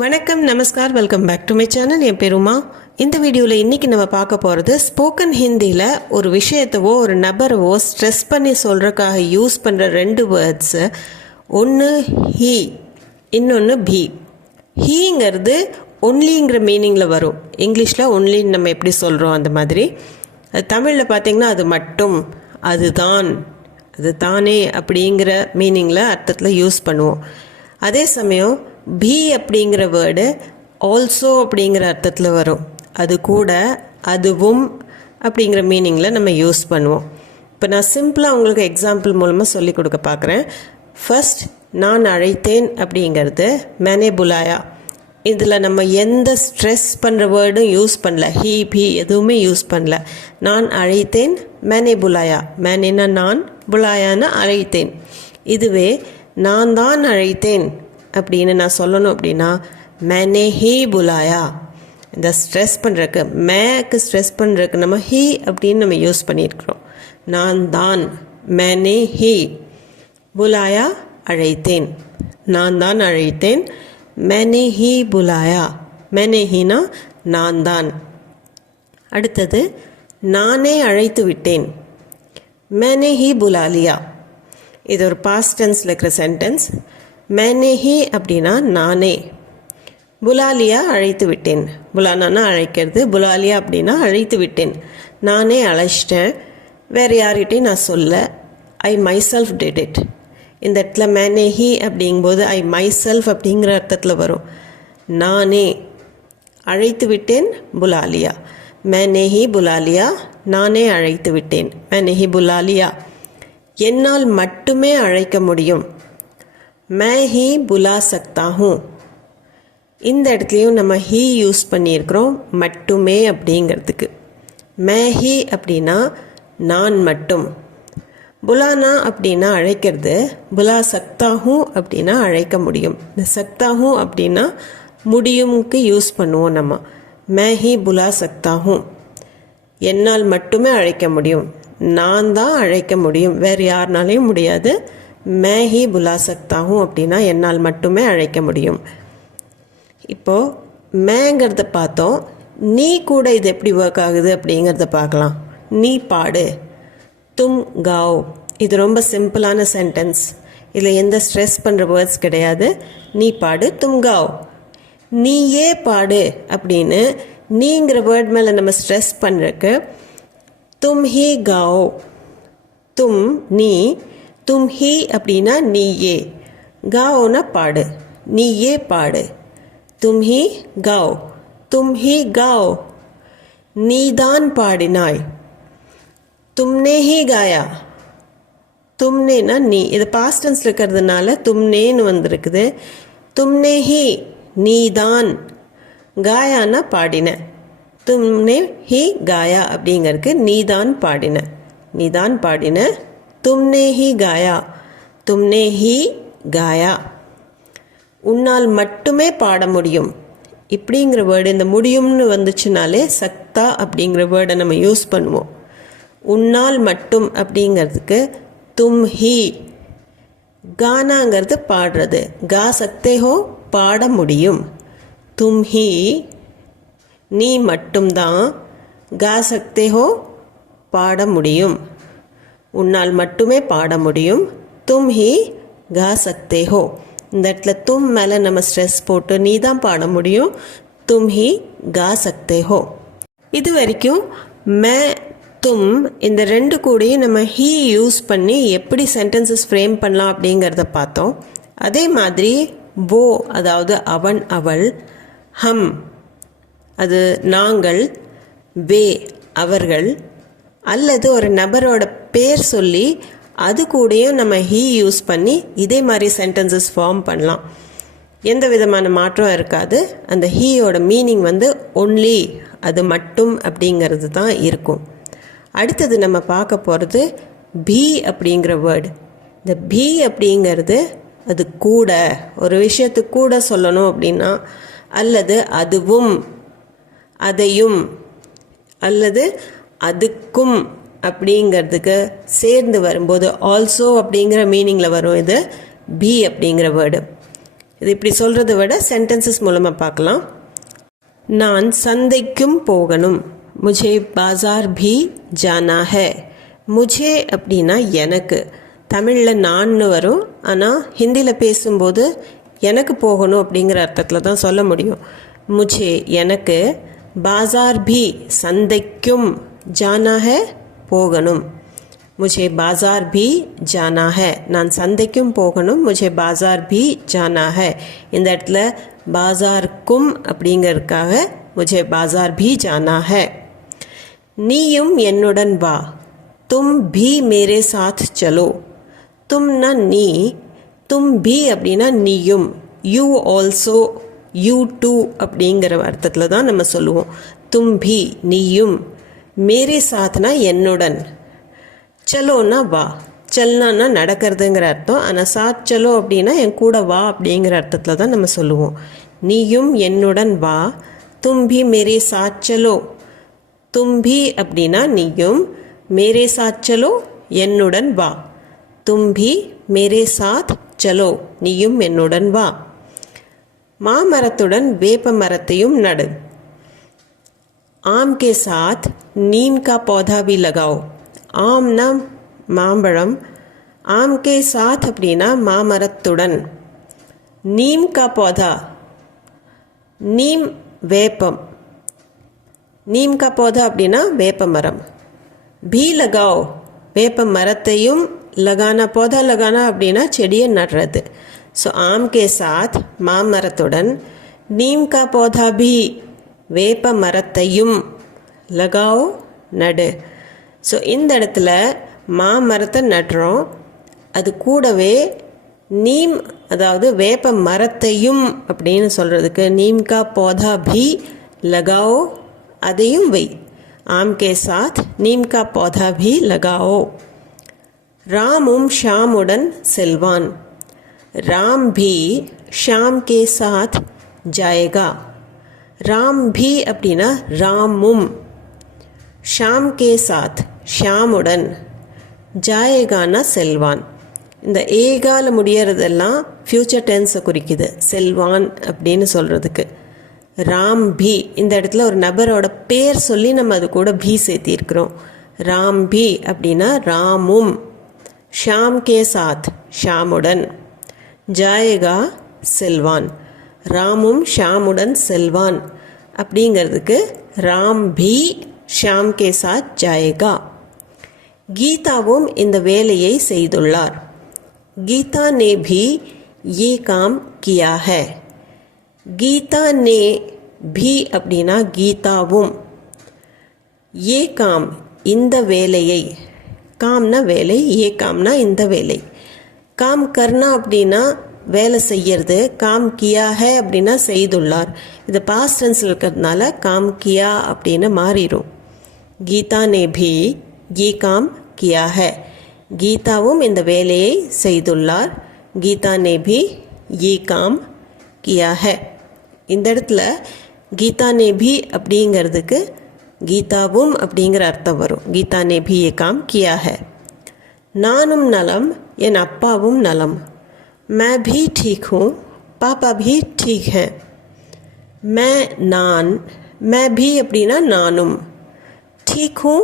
வணக்கம், நமஸ்கார், welcome back to my channel. என் பேர் உமா. இந்த வீடியோவில் இன்றைக்கி நம்ம பார்க்க போகிறது ஸ்போக்கன் ஹிந்தியில் ஒரு விஷயத்தவோ ஒரு நபரவோ ஸ்ட்ரெஸ் பண்ணி சொல்கிறதுக்காக யூஸ் பண்ணுற ரெண்டு வேர்ட்ஸு. ஒன்று ஹீ, இன்னொன்று பி. ஹீங்கிறது ஒன்லிங்கிற மீனிங்கில் வரும். இங்கிலீஷில் ஒன்லின்னு நம்ம எப்படி சொல்கிறோம் அந்த மாதிரி. அது தமிழில் பார்த்திங்கன்னா அது மட்டும், அதுதான், அது தானே அப்படிங்கிற மீனிங்கில் அர்த்தத்தில் யூஸ் பண்ணுவோம். அதே சமயம் பி அப்படிங்கிற வேர்டு ஆல்சோ அப்படிங்கிற அர்த்தத்தில் வரும். அது கூட, அதுவும் அப்படிங்கிற மீனிங்கில் நம்ம யூஸ் பண்ணுவோம். இப்போ நான் சிம்பிளாக உங்களுக்கு எக்ஸாம்பிள் மூலமாக சொல்லி கொடுக்க பார்க்குறேன். ஃபர்ஸ்ட், நான் அழைத்தேன் அப்படிங்கிறது மேனே புலாயா. இதில் நம்ம எந்த ஸ்ட்ரெஸ் பண்ணுற வேர்டும் யூஸ் பண்ணல, ஹீ பி எதுவுமே யூஸ் பண்ணல. நான் அழைத்தேன், மேனே புலாயா. மேனேனா நான், புலாயானா அழைத்தேன். இதுவே நான் தான் அழைத்தேன் அப்படின்னு நான் சொல்லணும் அப்படின்னா மேனே ஹீ புலாயா. இந்த ஸ்ட்ரெஸ் பண்ணுறக்கு, மேக்கு ஸ்ட்ரெஸ் பண்ணுறதுக்கு நம்ம ஹீ அப்படின்னு நம்ம யூஸ் பண்ணியிருக்கிறோம். நான் தான், மேனே ஹீ புலாயா, அழைத்தேன். நான் தான் அழைத்தேன், மேனே ஹீ புலாயா. மேனே ஹீனா நான் தான். அடுத்தது, நானே அழைத்து விட்டேன், மேனே ஹீ புலாலியா. இது ஒரு பாஸ்ட் டென்ஸில் இருக்கிற சென்டென்ஸ். மேனே ஹீ அப்படின்னா நானே, புலாலியா அழைத்து விட்டேன். புலானா அழைக்கிறது, புலாலியா அப்படின்னா அழைத்து விட்டேன். நானே அழைச்சிட்டேன், வேறு யார்கிட்டையும் நான் சொல்ல. I my self did it. இந்த இடத்துல மேனே ஹீ அப்படிங்கும்போது ஐ மை செல்ஃப் அப்படிங்கிற அர்த்தத்தில் வரும். நானே அழைத்து விட்டேன், புலாலியா. மேனே ஹீ புலாலியா, நானே அழைத்து விட்டேன். மேனே ஹீ புலாலியா. என்னால் மட்டுமே அழைக்க முடியும், மை ஹீ புலா சக்தா ஹூ. இந்த இடத்துலையும் நம்ம ஹீ யூஸ் பண்ணியிருக்கிறோம் மட்டுமே அப்படிங்கிறதுக்கு. மை ஹீ அப்படின்னா நான் மட்டும், புலானா அப்படின்னா அழைக்கிறது, புலா சக்தா ஹூ அப்படின்னா அழைக்க முடியும். இந்த சக்தா ஹூ அப்படின்னா முடியும்க்கு யூஸ் பண்ணுவோம் நம்ம. மை ஹீ புலா சக்தா ஹூ, என்னால் மட்டுமே அழைக்க முடியும், நான் தான் அழைக்க முடியும், வேறு யாருனாலையும் முடியாது. மை ஹீ புலா சக்தா ஹூ அப்படின்னா என்னால் மட்டுமே அழைக்க முடியும். இப்போது மேங்கிறத பார்த்தோம். நீ கூட இது எப்படி ஒர்க் ஆகுது அப்படிங்கிறத பார்க்கலாம். நீ பாடு, தும் காவ். இது ரொம்ப சிம்பிளான சென்டென்ஸ். இதில் எந்த ஸ்ட்ரெஸ் பண்ணுற வேர்ட்ஸ் கிடையாது. நீ பாடு, தும் காவ். நீயே பாடு அப்படின்னு நீங்கிற வேர்ட் மேலே நம்ம ஸ்ட்ரெஸ் பண்ணுறக்கு தும் ஹீ காவ். தும் நீ, தும் ஹீ அப்படின்னா நீயே, காவோனா பாடு, நீயே பாடு. தும் ஹீ காவ், தும் ஹீ காவ். நீதான் பாடினாய், தும்னே ஹீ காயா. தும்னேனா நீ, இது பாஸ்ட் டென்ஸ்ல இருக்கிறதுனால தும்னேன்னு வந்திருக்குது. தும்னே ஹீ நீதான், காயானா பாடின. தும்னே ஹீ காயா அப்படிங்கிறதுக்கு நீதான் பாடின, நீதான் பாடின. தும்னே ஹீ காயா, தும்னே ஹீ காயா. உன்னால் மட்டுமே பாட முடியும் இப்படிங்கிற வேர்டு, இந்த முடியும்னு வந்துச்சுனாலே சக்தா அப்படிங்கிற வேர்டை நம்ம யூஸ் பண்ணுவோம். உன்னால் மட்டும் அப்படிங்கிறதுக்கு தும் ஹீ. கானாங்கிறது பாடுறது, கா சக்தே ஹோ பாட முடியும். தும் ஹீ நீ மட்டும்தான், கா சக்தே ஹோ பாட முடியும், உன்னால் மட்டுமே பாட முடியும். தும் ஹீ கா சக்தே ஹோ. இந்த இடத்துல தும் மேலே நம்ம ஸ்ட்ரெஸ் போட்டு நீ தான் பாட முடியும், தும் ஹீ கா சக்தே ஹோ. இது வரைக்கும் மே தும் இந்த ரெண்டு கூடையும் நம்ம ஹீ யூஸ் பண்ணி எப்படி சென்டென்சஸ் ஃப்ரேம் பண்ணலாம் அப்படிங்கிறத பார்த்தோம். அதே மாதிரி வோ அதாவது அவன் அவள், ஹம் அது நாங்கள், வே அவர்கள், அல்லது ஒரு நபரோட பேர் சொல்லி அது கூடயும் நம்ம ஹீ யூஸ் பண்ணி இதே மாதிரி சென்டென்சஸ் ஃபார்ம் பண்ணலாம். எந்த விதமான மாற்றம் இருக்காது. அந்த ஹீயோட மீனிங் ஒன்லி, அது மட்டும் அப்படிங்கிறது தான் இருக்கும். அடுத்தது நம்ம பார்க்க போகிறது பி அப்படிங்கிற வேர்டு. இந்த பி அப்படிங்கிறது அது கூட, ஒரு விஷயத்துக்கு கூட சொல்லணும் அப்படின்னா, அல்லது அதுவும், அதையும், அல்லது அதுக்கும் அப்படிங்கிறதுக்கு சேர்ந்து வரும்போது ஆல்சோ அப்படிங்கிற மீனிங்கில் வரும். இது பி அப்படிங்கிற வேர்டு. இது இப்படி சொல்கிறத விட சென்டென்சஸ் மூலமாக பார்க்கலாம். நான் சந்தைக்கும் போகணும். முझे बाजार भी जाना है. முझे அப்படின்னா எனக்கு. தமிழில் நான்னு வரும், ஆனால் ஹிந்தியில் பேசும்போது எனக்கு போகணும் அப்படிங்கிற அர்த்தத்தில் தான் சொல்ல முடியும். முझे எனக்கு, बाजार भी சந்தைக்கும், जाना है போகணும். मुझे बाजार भी जाना है. நான் சந்தைக்கும் போகணும். मुझे बाजार भी जाना है. இந்த இடத்துல बाजारக்கும் அப்படிங்கிறதுக்காக मुझे बाजार भी जाना है. நீயும் என்னுடன் வா. तुम भी मेरे साथ चलो. तुमனா நீ, तुम भी அப்படின்னா நீயும், you also, you too அப்படிங்கிற அர்த்தத்தில் தான் நம்ம சொல்லுவோம். तुम भी நீயும், मेरे साथனா என்னுடன், சலோன்னா வா. சல்னான்னா நடக்கிறதுங்கிற அர்த்தம். ஆனால் சாத் சலோ அப்படின்னா என் கூட வா அப்படிங்கிற அர்த்தத்தில் தான் நம்ம சொல்லுவோம். நீயும் என்னுடன் வா. தும் भी मेरे साथ चलो. தும் भी அப்படின்னா நீயும், मेरे साथ चलो என்னுடன் வா. தும் भी मेरे साथ चलो நீயும் என்னுடன் வா. மாமரத்துடன் வேப்ப மரத்தையும் நடு. आम के साथ नीम का पौधा भी लगाओ. ஆம்னா மாம்பழம், ஆம் கே சாத் அப்படின்னா மாமரத்துடன். நீம் கா பौधा, நீம் வேப்பம், நீம் கா पौधा அப்படின்னா வேப்ப மரம். भी लगाओ வேப்ப மரத்தையும், लगाना पौधा लगाना அப்படின்னா செடியை நடுறது. ஸோ ஆம் கே சாத் மாமரத்துடன், நீம் கா पौधा भी வேப்ப மரத்தையும், लगाओ நடு. ஸோ இந்த இடத்துல மாமரத்தை நடுறோம், அது கூடவே நீம் அதாவது வேப்ப மரத்தையும் அப்படின்னு சொல்கிறதுக்கு நீம் கா पौधा भी लगाओ அதையும் வை. ஆம் கே சாத் நீம் கா पौधा भी लगाओ. ராமும் ஷாமுடன் செல்வான். ராம் भी ஷாம் கே சாத் जाएगा. ராம் भी அப்படின்னா ராமும், ஷாம் கே சாத் ஷாமுடன், ஜாயேகானா செல்வான். இந்த ஏகால முடியறதெல்லாம் ஃப்யூச்சர் டென்ஸை குறிக்குது, செல்வான் அப்படின்னு சொல்கிறதுக்கு. ராம் भी இந்த இடத்துல ஒரு நபரோட பேர் சொல்லி நம்ம அது கூட भी சேர்த்திருக்கிறோம். ராம் भी அப்படின்னா ராமும், ஷாம் கே சாத் ஷாமுடன், ஜாயேகா செல்வான். ராமும் ஷாமுடன் செல்வான் அப்படிங்கிறதுக்கு ராம் भी ஷாம் கே சாத் ஜாயேகா. கீதாவும் இந்த வேலையை செய்துள்ளார். கீதா ने भी ये काम किया है. கீதா ने भी அப்படின்னா கீதாவும், ये काम இந்த வேலையை, காம்னா வேலை, ये कामனா இந்த வேலை. काम करना அப்படின்னா வேலை செய்யறது, काम किया है அப்படின்னா செய்துள்ளார். இது பாஸ்ட் டென்ஸில் இருக்கிறதுனால काम किया அப்படின்னு மாறிடும். கீதா ने भी ये काम किया है. கீதாவும் இந்த வேலையை செய்துள்ளார். கீதா ने भी ये काम किया है. இந்த இடத்துல கீதா ने भी அப்படிங்கிறதுக்கு கீதாவும் அப்படிங்கிற அர்த்தம் வரும். கீதா ने भी ये काम किया है. நானும் நலம், என் அப்பாவும் நலம். मैं भी ठीक हूँ, पापा भी ठीक है. मैं நான், मैं भी அப்படின்னா நானும், ठीक हूँ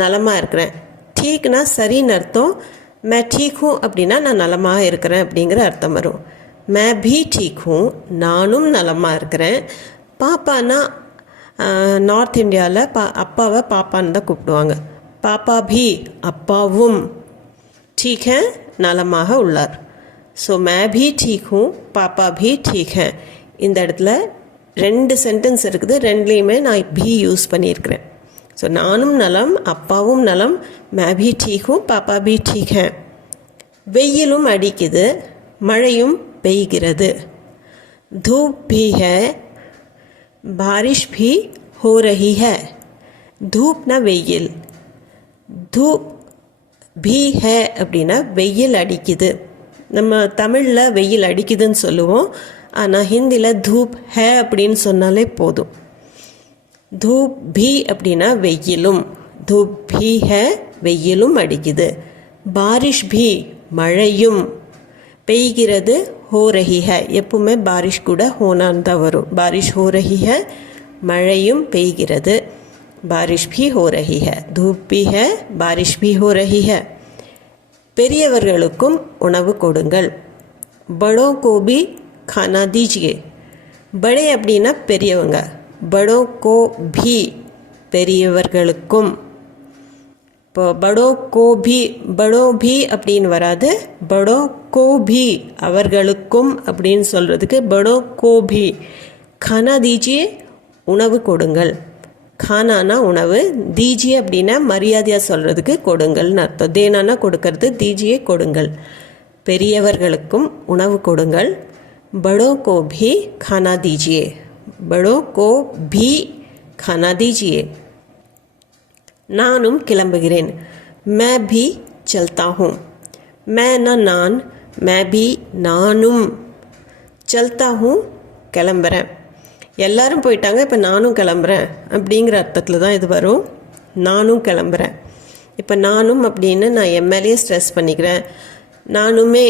நலமாக இருக்கிறேன். ठीकனா சரின்னு அர்த்தம். मैं ठीक हूँ அப்படின்னா நான் நலமாக இருக்கிறேன் அப்படிங்கிற அர்த்தம் வரும். मैं भी ठीक हूँ நானும் நலமாக இருக்கிறேன். பாப்பானா நார்த் இந்தியாவில் அப்பாவை பாப்பான்னு தான் கூப்பிடுவாங்க. பாப்பா भी அப்பாவும், ठीक है நலமாக உள்ளார். ஸோ मैं भी ठीक हूँ, पापा भी ठीक है. இந்த இடத்துல ரெண்டு சென்டென்ஸ் இருக்குது, ரெண்டுலேயுமே நான் भी யூஸ் பண்ணியிருக்கிறேன். ஸோ நானும் நலம், அப்பாவும் நலம். मैं भी ठीक हूँ, पापा भी ठीक है. வெயிலும் அடிக்குது, மழையும் பெய்கிறது. धूप भी है, बारिश भी हो रही है. धूपना வெயில், धूप भी है அப்படின்னா வெயில் அடிக்குது. நம்ம தமிழில் வெயில் அடிக்குதுன்னு சொல்லுவோம், ஆனால் ஹிந்தியில் धूप है அப்படின்னு சொன்னாலே போதும். धूप भी அப்படின்னா வெயிலும், धूप भी है வெயிலும் அடிக்குது. बारिश भी மழையும், பெய்கிறது, हो रही है எப்பவுமே बारिश கூட होनाன்னு தான் வரும். बारिश हो रही है மழையும் பெய்கிறது. बारिश भी हो रही है धूप भी है बारिश भी हो रही है. பெரியவர்களுக்கும் உணவு கொடுங்கள். बड़ों को भी खाना दीजिए. बड़े அப்படின்னா பெரியவங்க. बड़ों को भी பெரியவர்களுக்கும். இப்போ बड़ों को भी बड़ों भी அப்படின்னு வராது. बड़ों को भी அவர்களுக்கும் அப்படின்னு சொல்கிறதுக்கு बड़ों को भी खाना दीजिए உணவு கொடுங்கள். खानाனா உணவு, दीजिए அப்படின்னா மரியாதையாக சொல்கிறதுக்கு கொடுங்கள்னு அர்த்தம். தேனானா கொடுக்கறது, दीजिए கொடுங்கள். பெரியவர்களுக்கும் உணவு கொடுங்கள். बड़ों को भी खाना दीजिए. बड़ों को भी खाना दीजिए. நானும் கிளம்புகிறேன். मैं भी चलता हूँ. मैं ना நான், मैं भी நானும், चलता हूँ கிளம்புறேன். எல்லாரும் போயிட்டாங்க, இப்போ நானும் கிளம்புறேன் அப்படிங்கிற அர்த்தத்தில் தான் இது வரும். நானும் கிளம்புறேன். இப்போ நானும் அப்படின்னு நான் என் மேலேயே ஸ்ட்ரெஸ் பண்ணிக்கிறேன். நானுமே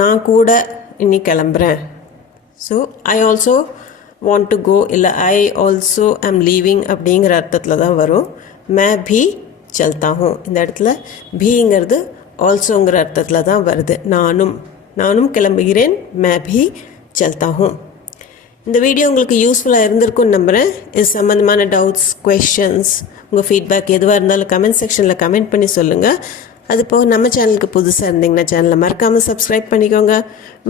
நான் கூட இன்னி கிளம்புறேன். So I also want to go இல்லை ஐ ஆல்சோ ஐம் லீவிங் அப்படிங்கிற அர்த்தத்தில் தான் வரும். மே भी चलता हूँ இந்த இடத்துல பீங்கிறது ஆல்சோங்கிற அர்த்தத்தில் தான் வருது. நானும் கிளம்புகிறேன். மே भी चलता हूँ. இந்த வீடியோ உங்களுக்கு யூஸ்ஃபுல்லாக இருந்திருக்கும்னு நம்புகிறேன். இது சம்மந்தமான டவுட்ஸ், குவெஷன்ஸ், உங்கள் ஃபீட்பேக் எதுவாக இருந்தாலும் கமெண்ட் செக்ஷனில் கமெண்ட் பண்ணி சொல்லுங்கள். அது போக நம்ம சேனலுக்கு புதுசாக இருந்தீங்கன்னா சேனலை மறக்காமல் சப்ஸ்கிரைப் பண்ணிக்கோங்க.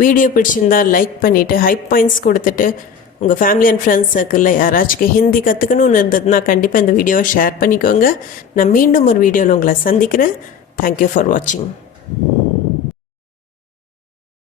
வீடியோ பிடிச்சிருந்தா லைக் பண்ணிவிட்டு ஹைப் பாயிண்ட்ஸ் கொடுத்துட்டு உங்கள் ஃபேமிலி அண்ட் ஃப்ரெண்ட்ஸ் சர்க்கிளில் யாராச்சும் ஹிந்தி கற்றுக்கணும்னு இருந்ததுன்னா கண்டிப்பாக இந்த வீடியோவை ஷேர் பண்ணிக்கோங்க. நான் மீண்டும் ஒரு வீடியோவில் உங்களை சந்திக்கிறேன். தேங்க்யூ ஃபார் வாட்சிங்.